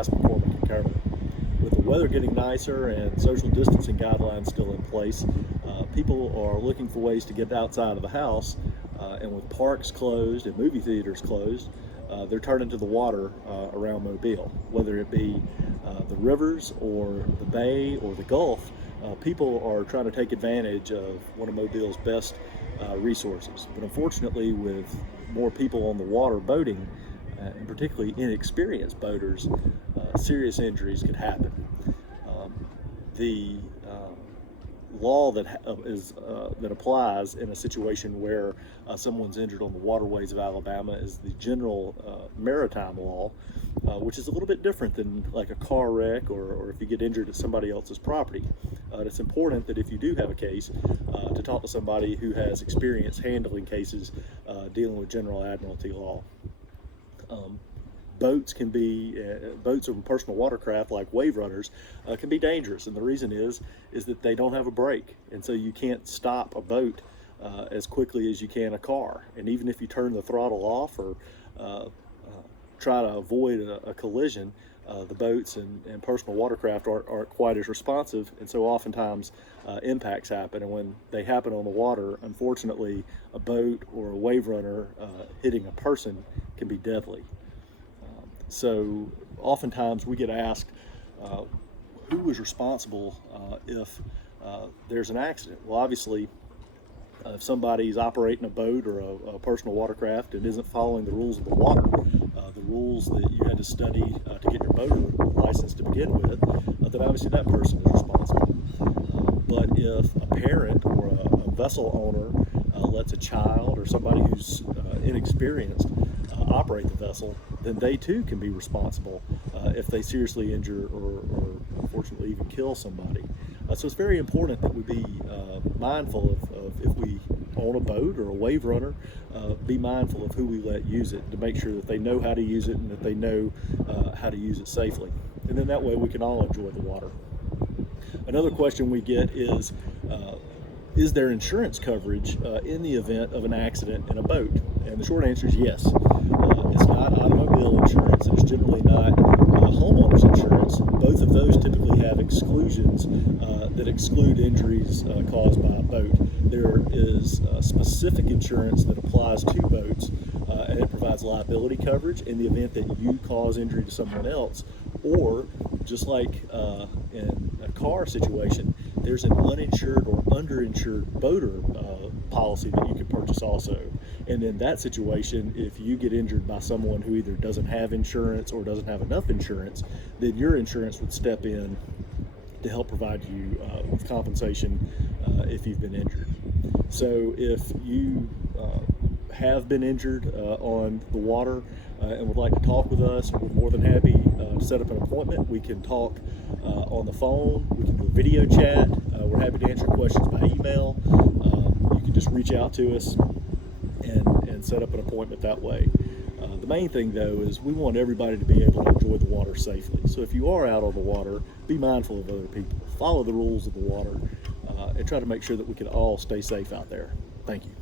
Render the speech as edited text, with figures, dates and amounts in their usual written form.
Elias McCormick and Kermit. With the weather getting nicer and social distancing guidelines still in place, people are looking for ways to get outside of the house, and with parks closed and movie theaters closed, they're turning to the water around Mobile. Whether it be the rivers or the bay or the Gulf, people are trying to take advantage of one of Mobile's best resources. But unfortunately, with more people on the water boating, and particularly inexperienced boaters, serious injuries could happen. The law that applies in a situation where someone's injured on the waterways of Alabama is the General Maritime Law, which is a little bit different than like a car wreck or if you get injured at somebody else's property. It's important that if you do have a case, to talk to somebody who has experience handling cases dealing with General Admiralty Law. Boats or personal watercraft like wave runners can be dangerous, and the reason is that they don't have a brake, and so you can't stop a boat as quickly as you can a car. And even if you turn the throttle off or try to avoid a collision, the boats and personal watercraft aren't quite as responsive, and so oftentimes impacts happen. And when they happen on the water, unfortunately, a boat or a wave runner hitting a person can be deadly. So oftentimes we get asked who is responsible if there's an accident. Well, obviously, if somebody's operating a boat or a personal watercraft and isn't following the rules of the water, the rules that you had to study to get your boater license to begin with, then obviously that person is responsible. But if a parent or a vessel owner lets a child or somebody who's inexperienced operate the vessel, then they too can be responsible if they seriously injure or unfortunately even kill somebody. So it's very important that we be mindful of if we own a boat or a wave runner, be mindful of who we let use it to make sure that they know how to use it and that they know how to use it safely. And then that way we can all enjoy the water. Another question we get is there insurance coverage in the event of an accident in a boat? And the short answer is yes. It's not automobile insurance. It's generally not homeowners insurance. Both of those typically have exclusions that exclude injuries caused by a boat. There is specific insurance that applies to boats, and it provides liability coverage in the event that you cause injury to someone else, or just like in a car situation, there's an uninsured or underinsured boater policy that you can purchase also. And in that situation, if you get injured by someone who either doesn't have insurance or doesn't have enough insurance, then your insurance would step in to help provide you with compensation if you've been injured. So if you have been injured on the water and would like to talk with us, we're more than happy to set up an appointment. We can talk on the phone, we can do a video chat, we're happy to answer questions by email. You can just reach out to us and set up an appointment that way. The main thing though is we want everybody to be able to enjoy the water safely. So if you are out on the water, be mindful of other people, follow the rules of the water, and try to make sure that we can all stay safe out there. Thank you.